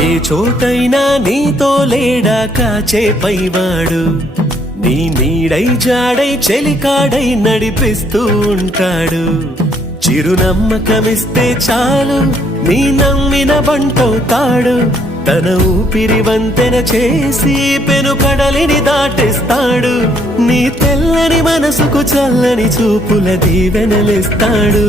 ఏ చోటైనా నీతో లేడా కాచే పైవాడు, నీ నీడై జాడై చెలికాడై నడిపిస్తూ ఉంటాడు. చిరునమ్మకమిస్తే చాలు నీ నమ్మిన బంటవుతాడు. తన ఊపిరి వంతెన చేసి పెను కడలిని దాటేస్తాడు. నీ తెల్లని మనసుకు చల్లని చూపుల దీవెనలిస్తాడు.